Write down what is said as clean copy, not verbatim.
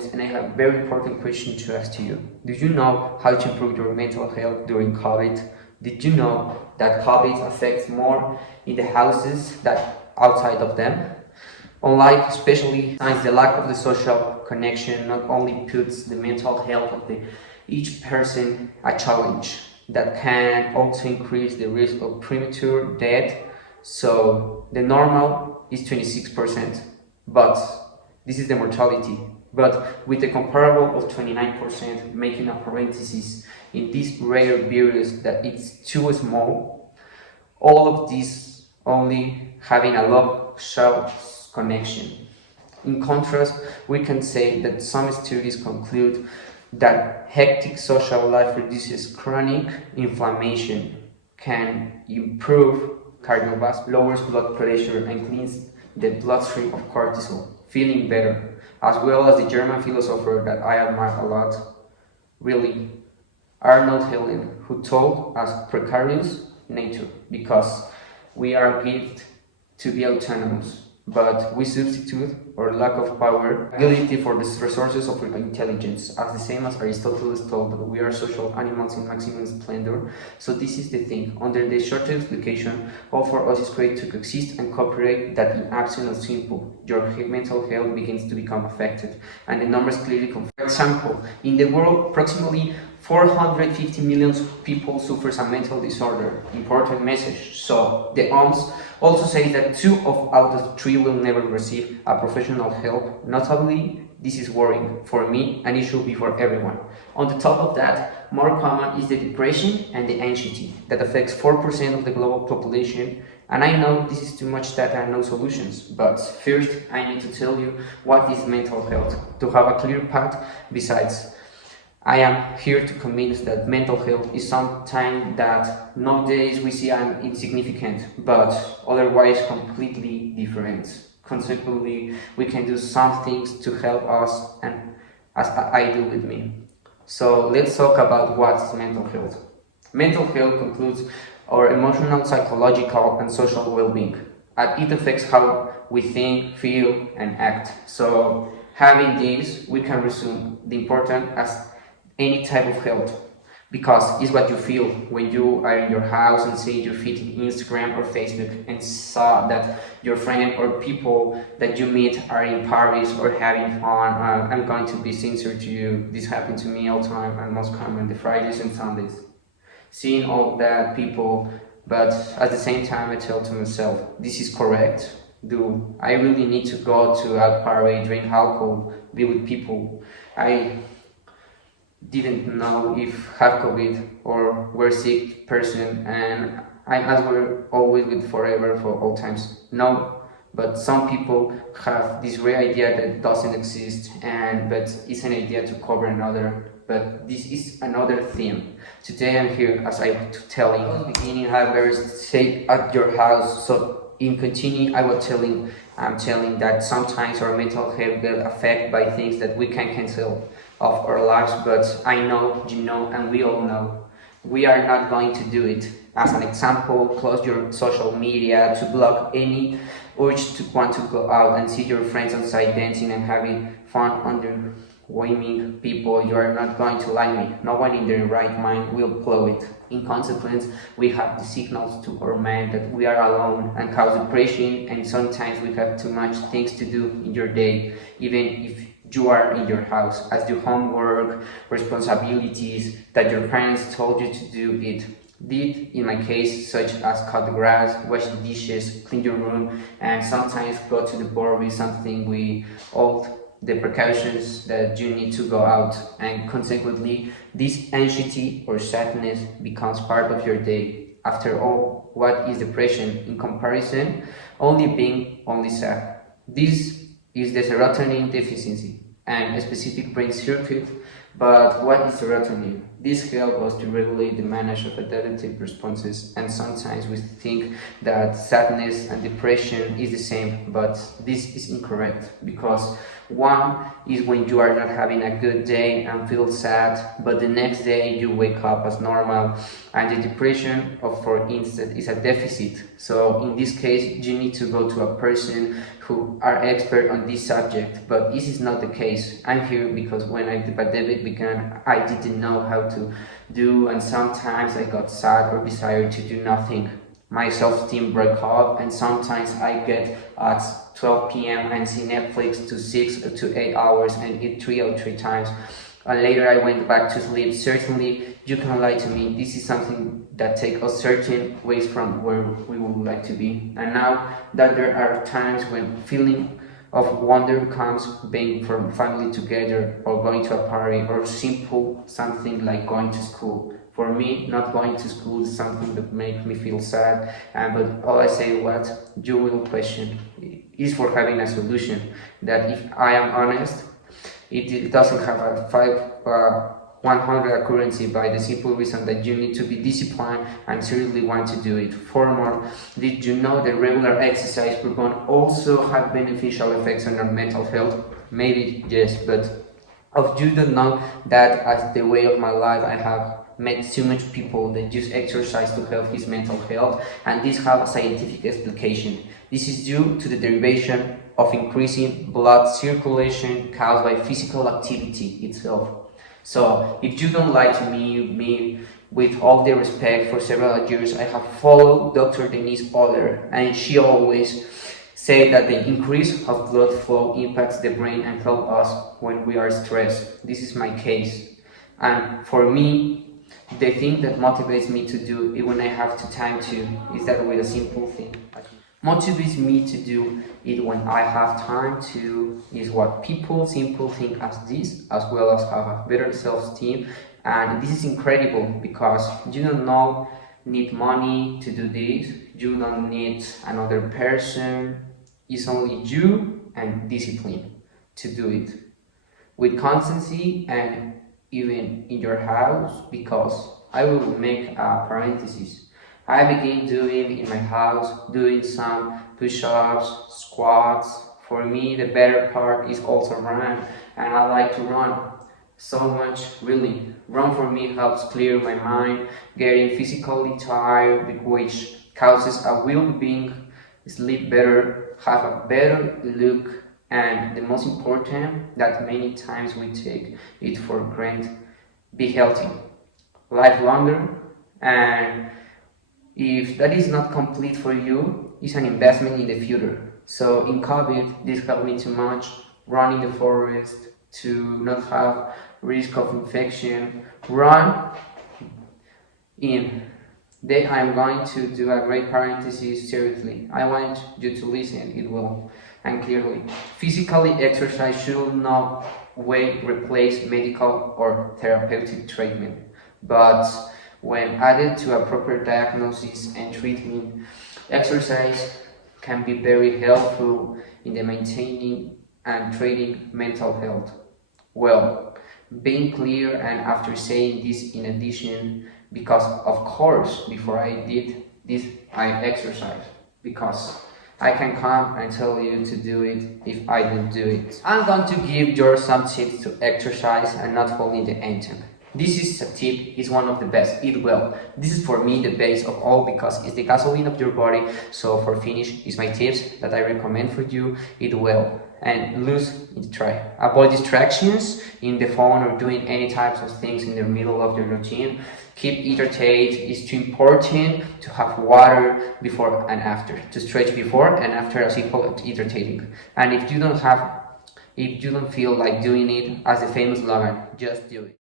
audience, and I have a very important question to ask to you. Do you know how to improve your mental health during COVID? Did you know that COVID affects more in the houses than outside of them? Unlike, especially since the lack of the social connection not only puts the mental health of each person a challenge that can also increase the risk of premature death. So the normal is 26%, but this is the mortality. But with the comparable of 29%, making a parenthesis in this rare virus that it's too small, all of this only having a low self connection. In contrast, we can say that some studies conclude that hectic social life reduces chronic inflammation, can improve cardiovascular, lowers blood pressure, and cleans the bloodstream of cortisol, feeling better, as well as the German philosopher that I admire a lot, really, Arnold Helen, who told us precarious nature, because we are gifted to be autonomous, but we substitute our lack of power, ability for the resources of intelligence, as the same as Aristotle told that we are social animals in maximum splendor. So this is the thing, under the shorter explication, all for us is created to coexist and cooperate, that in absence of simple, your mental health begins to become affected, and the numbers clearly confirm. For example, in the world, approximately 450 million people suffer a mental disorder. Important message. So the OMS also says that 2 out of 3 will never receive a professional help. Notably, this is worrying for me, and it should be for everyone. On the top of that, more common is the depression and the anxiety that affects 4% of the global population. And I know this is too much data and no solutions, but first I need to tell you what is mental health, to have a clear path. Besides, I am here to convince that mental health is something that nowadays we see as insignificant, but otherwise completely different. Consequently, we can do some things to help us, and as I do with me. So let's talk about what's mental health. Mental health includes our emotional, psychological, and social well-being, and it affects how we think, feel, and act. So having this, we can resume the important as any type of health, because it's what you feel when you are in your house and see your feed in Instagram or Facebook and saw that your friend or people that you meet are in Paris or having fun. I'm going to be sincere to you, this happens to me all the time, and most common the Fridays and Sundays. Seeing all that people, but at the same time I tell to myself, this is correct. Do I really need to go to a party, drink alcohol, be with people I didn't know if have COVID or were sick person, and I as we're always with forever for all times? No, but some people have this rare idea that doesn't exist, but it's an idea to cover another. But this is another theme. Today I'm here as I was telling at the beginning, I was safe at your house. So in continuing, I'm telling that sometimes our mental health get affected by things that we can cancel of our lives, but I know, you know, and we all know, we are not going to do it. As an example, close your social media to block any urge to want to go out and see your friends outside dancing and having fun under women people. You are not going to like me. No one in their right mind will blow it. In consequence, we have the signals to our mind that we are alone and cause depression, and sometimes we have too much things to do in your day, even if you are in your house, as your homework, responsibilities that your parents told you to do it. Did in my case, such as cut the grass, wash the dishes, clean your room, and sometimes go to the bar with something we all the precautions that you need to go out, and consequently this anxiety or sadness becomes part of your day. After all, what is depression in comparison? Only sad. This is the serotonin deficiency and a specific brain circuit But what is serotonin? This helps us to regulate the manage of adaptive responses, and sometimes we think that sadness and depression is the same, but this is incorrect, because one is when you are not having a good day and feel sad, but the next day you wake up as normal, and the depression, for instance, is a deficit. So in this case, you need to go to a person who are expert on this subject, but this is not the case. I'm here because when the pandemic began, I didn't know how to do, and sometimes I got sad or desired to do nothing. My self-esteem broke up, and sometimes I get at 12 p.m. and see Netflix to 6 to 8 hours and eat 3 times. And later I went back to sleep. Certainly, you can lie to me. This is something that takes us certain ways from where we would like to be. And now that there are times when feeling of wonder comes, being from family together, or going to a party, or simple something like going to school. For me, not going to school is something that makes me feel sad, but all I say what you will question is for having a solution, that if I am honest, it doesn't have a 100 accuracy, by the simple reason that you need to be disciplined and seriously want to do it. Furthermore, did you know that regular exercise per month also have beneficial effects on our mental health? Maybe yes, but if you don't know that as the way of my life, I have met so much people that use exercise to help his mental health, and this have a scientific explication. This is due to the derivation of increasing blood circulation caused by physical activity itself. So if you don't lie to me, with all the respect, for several years I have followed Dr. Denise Oller, and she always said that the increase of blood flow impacts the brain and helps us when we are stressed. This is my case, and for me, the thing that motivates me to do it when I have the time to is that with a simple thing. Motivates me to do it when I have time to is what people simple think as this, as well as have a better self-esteem. And this is incredible because you don't need money to do this, you don't need another person, it's only you and discipline to do it with constancy, and even in your house, because I will make a parenthesis. I begin doing in my house, doing some push-ups, squats. For me, the better part is also run, and I like to run so much, really. Run for me helps clear my mind, getting physically tired, which causes a well-being, sleep better, have a better look, and the most important, that many times we take it for granted, be healthy, live longer, and if that is not complete for you, it's an investment in the future. So in COVID, this helped me too much, run in the forest, to not have risk of infection, run in. Then I'm going to do a great parenthesis seriously. I want you to listen, it will, and clearly. Physically, exercise should not replace medical or therapeutic treatment, but when added to a proper diagnosis and treatment, exercise can be very helpful in the maintaining and treating mental health. Well, being clear, and after saying this in addition, because of course before I did this I exercise, because I can come and tell you to do it if I don't do it. I'm going to give you some tips to exercise and not only the anthem. This is a tip, it's one of the best, eat well. This is for me the base of all because it's the gasoline of your body. So for finish, is my tips that I recommend for you, eat well and lose in the try. Avoid distractions in the phone or doing any types of things in the middle of your routine. Keep hydrated, it's too important to have water before and after, to stretch before and after as equal to hydrating. And if you don't feel like doing it, as the famous slogan, just do it.